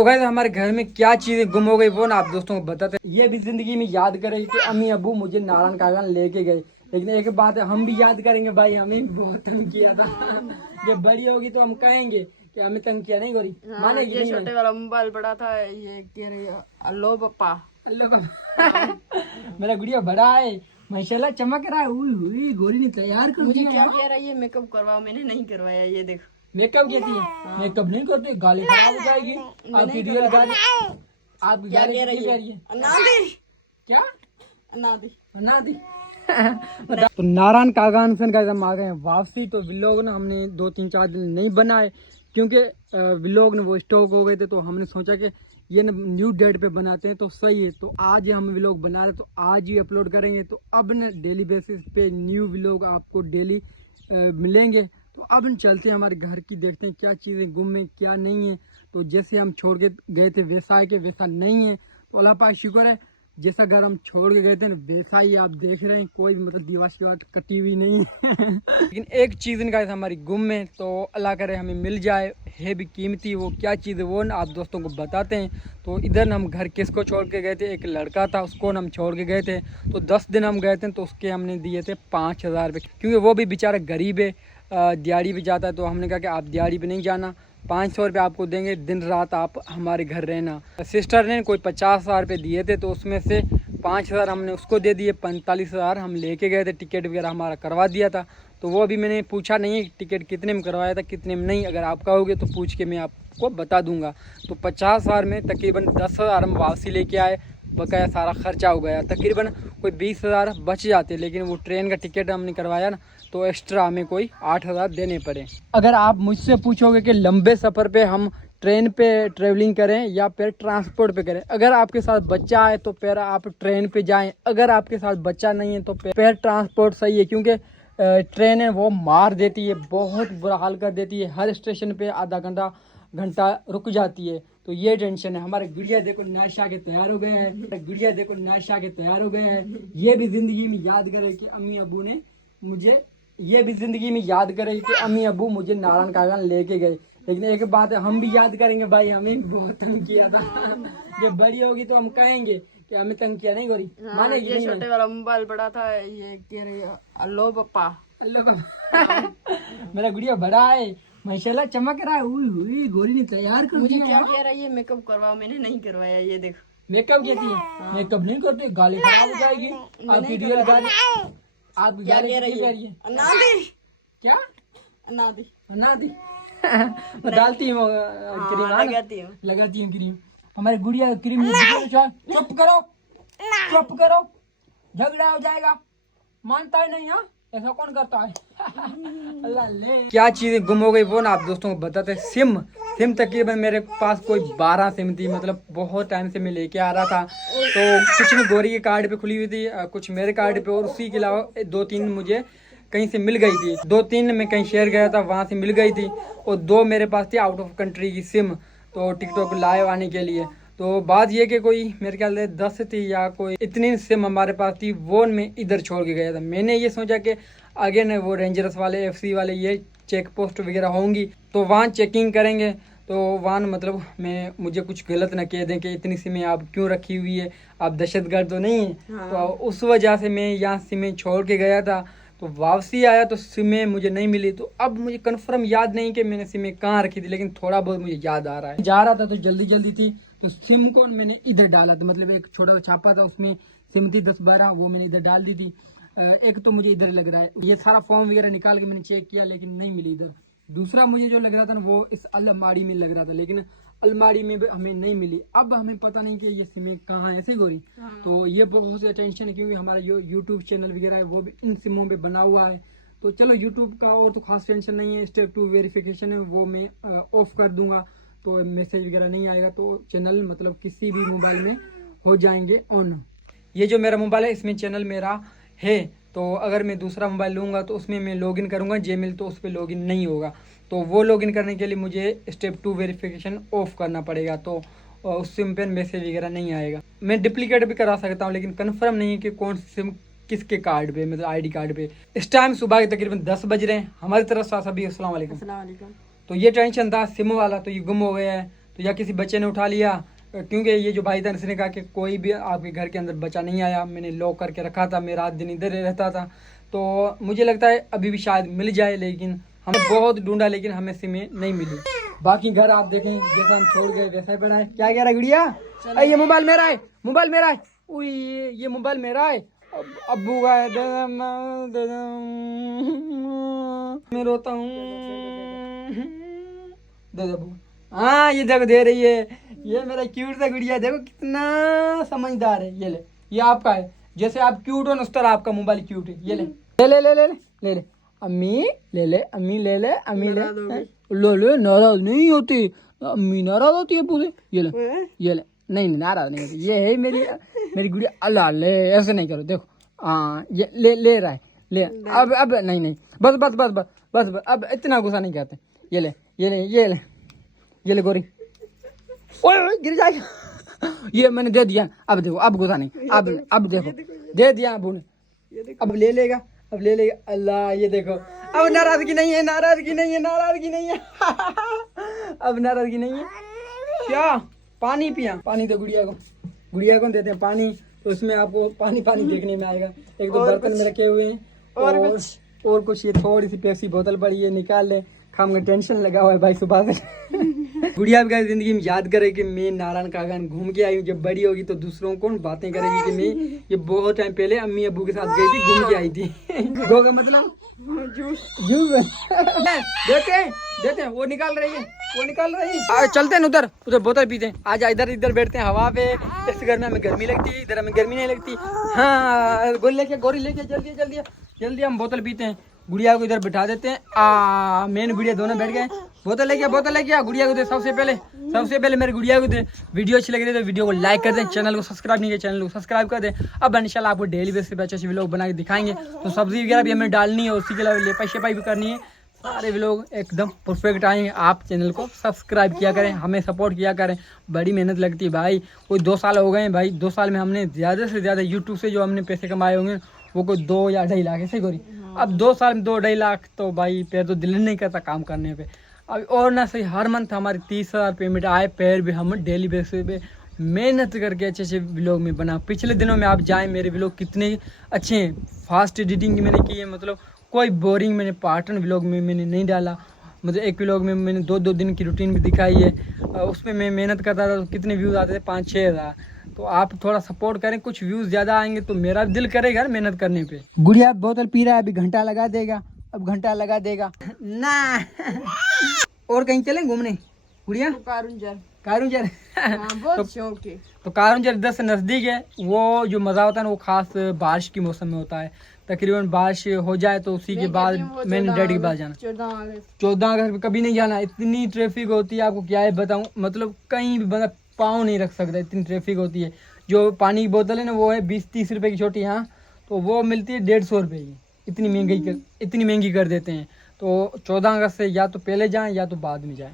तो गाइस हमारे घर में क्या चीजें गुम हो गई वो ना आप दोस्तों को बताते हैं। ये भी जिंदगी में याद करें कि अम्मी अबू मुझे नारायण कागन लेके गए, लेकिन एक बात है हम भी याद करेंगे भाई हमें भी बहुत तंग किया था। जब बड़ी होगी तो हम कहेंगे कि हमें तंग किया नहीं गोरी, मानेगी ये नहीं? छोटे वाला मोबाइल बड़ा था, ये कह रही है अल्लो पप्पा। अल्लाह का मेरा गुड़िया बड़ा है माशाल्लाह, चमक रहा है। हुई हुई गोरी ने तैयार कर मुझे दिया। क्या कह रहा है ये मेकअप करवाओ, मैंने नहीं करवाया। ये देख मेकअप कहती है, मेकअप नहीं करते गाली खराब हो जाएगी आपकी रियल गाली। आप क्या कह रही है? ना दे क्या ना दे बना दी। तो नारायण कागान से हम आ गए हैं वापसी। तो व्लॉग ना हमने 2-3-4 दिन नहीं बनाए क्योंकि व्लॉग ने वो स्टॉक हो गए थे। तो हमने सोचा कि ये ना न्यू डेट पे बनाते हैं तो सही है। तो आज हम व्लॉग बना रहे तो आज ही अपलोड करेंगे। तो अब न डेली बेसिस पे न्यू व्लॉग आपको डेली मिलेंगे। तो अब हम चलते हैं हमारे घर की, देखते हैं क्या चीज़ें गुम है क्या नहीं है। तो जैसे हम छोड़ के गए थे वैसा है कि वैसा नहीं है। तो अल्लाह पाक शुक्र है जैसा घर हम छोड़ के गए थे ना वैसा ही आप देख रहे हैं, कोई मतलब दीवार शिवार कटी हुई नहीं है। लेकिन एक चीज़ इनका हमारी गुम है, तो अल्लाह करे हमें मिल जाए, है भी कीमती। वो क्या चीज़ है वो ना आप दोस्तों को बताते हैं। तो इधर ना हम घर किसको छोड़ के गए थे, एक लड़का था उसको हम छोड़ के गए थे। तो 10 दिन हम गए थे तो उसके हमने दिए थे 5,000 रुपये, क्योंकि वो भी बेचारा गरीब है, दिहाड़ी पे जाता है। तो हमने कहा कि आप दिहाड़ी पे नहीं जाना, 500 रुपये आपको देंगे, दिन रात आप हमारे घर रहना। सिस्टर ने कोई 50,000 रुपये दिए थे, तो उसमें से 5,000 हमने उसको दे दिए, 45,000 हम लेके गए थे, टिकट वगैरह हमारा करवा दिया था। तो वो अभी मैंने पूछा नहीं है टिकट कितने में करवाया था कितने में नहीं, अगर आप कहोगे तो पूछ के मैं आपको बता दूंगा। तो 50,000 में तकरीबन 10,000 हम वापसी लेके आए, बकाया सारा खर्चा हो गया, तकरीबन कोई 20,000 बच जाते। लेकिन वो ट्रेन का टिकट हमने करवाया ना तो एक्स्ट्रा हमें कोई 8,000 देने पड़े। अगर आप मुझसे पूछोगे कि लंबे सफ़र पे हम ट्रेन पे ट्रेवलिंग करें या फिर ट्रांसपोर्ट पे करें, अगर आपके साथ बच्चा है तो फिर आप ट्रेन पे जाएं, अगर आपके साथ बच्चा नहीं है तो फिर ट्रांसपोर्ट सही है। क्योंकि ट्रेन है वो मार देती है, बहुत बुरा हाल कर देती है, हर स्टेशन पे आधा घंटा रुक जाती है। तो ये टेंशन है। हमारे गुड़िया देखो नाशा के तैयार हो गए हैं, गुड़िया देखो नाशा के तैयार हो गए हैं। ये भी जिंदगी में याद करे कि अम्मी अबू ने मुझे, ये भी जिंदगी में याद करे कि अम्मी अबू मुझे नारायण कागन लेके गए, लेकिन एक बात है हम भी याद करेंगे भाई हमें भी बहुत तंग किया था। जब बड़ी होगी तो हम कहेंगे कि हमें तंग किया नहीं गोरी, मानेगी ये नहीं? छोटे वाला मोबाइल बड़ा था, ये कह रही है अल्लो पप्पा। अल्लाह का मेरा गुड़िया बड़ा है माशाल्लाह, चमक रहा है। हुई हुई गोरी ने तैयार कर मुझे दिया। क्या कह रहा है ये मेकअप करवाओ, मैंने नहीं करवाया। ये देख मेकअप कहती है, मेकअप नहीं करते गाली खराब हो जाएगी आपकी रियल गाली। आप क्या कह रही है? ना दे क्या ना दे बना दी। मैं डालती हूँ क्रीम, लगाती हूँ। लगाती हूँ क्रीम। हमारे गुड़िया क्रीम। चुप करो चुप करो, झगड़ा हो जाएगा, मानता है नहीं? हाँ ऐसा कौन करता है? अल्लाह ले क्या चीजें गुम हो गई वो ना आप दोस्तों को बताते हैं। सिम तकरीबन मेरे पास कोई 12 सिम थी, मतलब बहुत टाइम से मैं लेके आ रहा था। तो कुछ में गोरी के कार्ड पे खुली हुई थी, कुछ मेरे कार्ड पे, और उसी के अलावा 2-3 मुझे कहीं से मिल गई थी। 2-3 मैं कहीं शेयर गया था वहाँ से मिल गई थी, और 2 मेरे पास थी आउट ऑफ कंट्री की सिम, तो टिकटॉक लाइव आने के लिए। तो बात ये कि कोई मेरे ख्याल से 10 थी या कोई इतनी सिम हमारे पास थी, वो मैं इधर छोड़ के गया था। मैंने ये सोचा कि आगे न वो रेंजर्स वाले FC वाले ये चेक पोस्ट वगैरह होंगी तो वहाँ चेकिंग करेंगे, तो वहाँ मतलब मुझे कुछ गलत ना कह दें कि इतनी सिमें आप क्यों रखी हुई है, आप दहशतगर्द तो नहीं है। हाँ। तो उस वजह से मैं यहाँ सिमें छोड़ के गया था। तो वापसी आया तो सिमें मुझे नहीं मिली। तो अब मुझे कंफर्म याद नहीं कि मैंने सिमें कहाँ रखी थी, लेकिन थोड़ा बहुत मुझे याद आ रहा है। जा रहा था तो जल्दी थी, तो सिम को मैंने इधर डाला था, मतलब एक छोटा छापा था उसमें सिम थी 10-12, वो मैंने इधर डाल दी थी। एक तो मुझे इधर लग रहा है, ये सारा फॉर्म वगैरह निकाल के मैंने चेक किया लेकिन नहीं मिली इधर। दूसरा मुझे जो लग रहा था ना वो इस अलमारी में लग रहा था, लेकिन अलमारी में भी हमें नहीं मिली। अब हमें पता नहीं कि ये सिमें कहाँ है ऐसे गोरी। तो ये बहुत सी टेंशन है, क्योंकि हमारा जो यूट्यूब चैनल वगैरह है वो भी इन सिमों पे बना हुआ है। तो चलो यूट्यूब का और तो खास टेंशन नहीं है, स्टेप 2 वेरिफिकेशन है वो मैं ऑफ कर दूंगा, तो मैसेज वगैरह नहीं आएगा, तो चैनल मतलब किसी भी मोबाइल में हो जाएंगे ऑन। ये जो मेरा मोबाइल है इसमें चैनल मेरा है, तो अगर मैं दूसरा मोबाइल लूँगा तो उसमें मैं लॉगिन करूँगा जेमेल, तो उस पर लॉगिन नहीं होगा। तो वो लॉगिन करने के लिए मुझे स्टेप 2 वेरिफिकेशन ऑफ करना पड़ेगा, तो उस सिम पे मैसेज वगैरह नहीं आएगा। मैं डुप्लीकेट भी करा सकता हूँ, लेकिन कन्फर्म नहीं है कि कौन सी सिम किसके कार्ड पे, मतलब ID कार्ड पे। इस टाइम सुबह के तकरीबन 10 बज रहे हैं। हमारी तरफ से सभी अस्सलाम वालेकुम। तो ये टेंशन था सिम वाला, तो ये गुम हो गया है। तो या किसी बच्चे ने उठा लिया, क्योंकि ये जो भाई था इसने कहा कि कोई भी आपके घर के अंदर बच्चा नहीं आया, मैंने लॉक करके रखा था, मैं रात दिन इधर रहता था। तो मुझे लगता है अभी भी शायद मिल जाए, लेकिन हमें बहुत ढूंढा लेकिन हमें सिमें नहीं मिली। बाकी घर आप देखें जैसा हम छोड़ गए वैसा ही बना है। क्या कह रहा है गुड़िया? ये मोबाइल मेरा है, मोबाइल मेरा है। उई ये मोबाइल मेरा है। अब्बू का है, दे दो। मैं रोता हूँ, दे दो अब्बू। हाँ ये देखो दे रही है, ये मेरा क्यूट सा गुड़िया, देखो कितना समझदार है। ये ले, ये आपका है, जैसे आप क्यूट हो ना उस तरह आपका मोबाइल क्यूट है। ये ले ले ले ले ले ले ले अम्मी, ले ले अम्मी, ले ले अम्मी, ले लो ले। नाराज नहीं होती अम्मी, नाराज होती है पूरे। ये ले ये ले, नहीं नहीं नाराज नहीं होती। ये है मेरी गुड़िया। अल्लाह ले, ऐसे नहीं करो, देखो हाँ ये ले रहा है, ले। अब नहीं नहीं, बस बस बस बस बस बस, अब इतना गुस्सा नहीं करते। ये ले ये ले ये ले ये ले गोरी, ओए गिर जाएगा। ये मैंने दे दिया, अब देखो अब गुस्सा नहीं, अब देखो दे दिया अबू ने, अब ले लेगा, अब ले लेगा। अल्लाह ये देखो, अब नाराजगी नहीं है, नाराजगी नहीं है, नाराजगी नहीं है। अब नाराजगी नहीं है। क्या पानी पिया? पानी तो गुड़िया को देते हैं पानी, तो उसमें आपको पानी पानी देखने में आएगा। एक दो बर्तन में रखे हुए हैं और कुछ ये थोड़ी सी पेप्सी बोतल पड़ी है, निकाल ले। खाम का टेंशन लगा हुआ है भाई सुबह से। गुड़िया भी जिंदगी में याद करे कि मैं नारायण कागान घूम के आई हूँ। जब बड़ी होगी तो दूसरों को बातें करेगी कि मैं ये बहुत टाइम पहले अम्मी अब्बू के साथ गई थी, घूम के आई थी। गो का मतलब जूस देते हैं, वो निकाल रही है, वो निकाल रही है। चलते हैं उधर बोतल पीते हैं। आजा इधर बैठते हैं हवा पे। इस घर में हमें गर्मी लगती है, इधर हमें गर्मी नहीं लगती। हाँ गोरी लेके जल्दी हम बोतल पीते हैं। गुड़िया को इधर बिठा देते हैं। मेन गुड़िया दोनों बैठ गए। बोतल लेके गुड़िया को दे। सबसे पहले मेरी गुड़िया को दे। वीडियो अच्छी लगी तो वीडियो को लाइक कर दें, चैनल को सब्सक्राइब नहीं किया चैनल को सब्सक्राइब कर दें। अब इंशाल्लाह आपको डेली बेसिस पे अच्छे व्लॉग बना के दिखाएंगे। तो सब्जी वगैरह भी हमें डालनी है और उसी के अलावा लेपाई शेपाई भी करनी है। सारे व्लॉग एकदम परफेक्ट आएंगे। आप चैनल को सब्सक्राइब किया करें, हमें सपोर्ट किया करें। बड़ी मेहनत लगती है भाई। कोई 2 साल हो गए हैं भाई, 2 साल में हमने ज़्यादा से ज़्यादा यूट्यूब से जो हमने पैसे कमाए होंगे वो कोई 2 या 2.5 लाख ऐसे गोरी। अब 2 साल में 2-2.5 लाख तो भाई पैर तो दिल नहीं करता काम करने पे। अब और ना सही हर मंथ हमारी 30,000 पेमेंट आए, पैर भी हम डेली बेसिस पे मेहनत करके अच्छे व्लॉग में बना। पिछले दिनों में आप जाएं मेरे व्लॉग कितने अच्छे हैं, फास्ट एडिटिंग मैंने की है। मतलब कोई बोरिंग मैंने पार्टन व्लॉग में मैंने नहीं डाला। मतलब एक व्लॉग में मैंने 2-2 दिन की रूटीन भी दिखाई है। उसमें मैं मेहनत करता था तो कितने व्यूज़ आते थे, 5-6 हज़ार। तो आप थोड़ा सपोर्ट करें, कुछ व्यूज़ ज़्यादा आएंगे तो मेरा दिल करेगा मेहनत करने पे। गुड़िया बोतल पी रहा है, अभी घंटा लगा देगा, अब घंटा लगा देगा ना। और कहीं चलें घूमने गुड़िया? कारुंजर बहुत शौक है। तो कारुंजर 10 से नज़दीक है। वो जो मज़ा होता है ना वो खास बारिश के मौसम में होता है। तकरीबन बारिश हो जाए तो उसी के बाद मैंने डैडी के पास जाना। 14 अगस्त कभी नहीं जाना, इतनी ट्रैफिक होती है आपको क्या है बताऊं। मतलब कहीं भी बंदा पाँव नहीं रख सकता, इतनी ट्रैफिक होती है। जो पानी की बोतल है ना वो है 20-30 रुपए की छोटी, हाँ तो वो मिलती है 150 रुपए की। इतनी महंगी कर देते हैं। तो 14 अगस्त से या तो पहले जाएं या तो बाद में जाएं।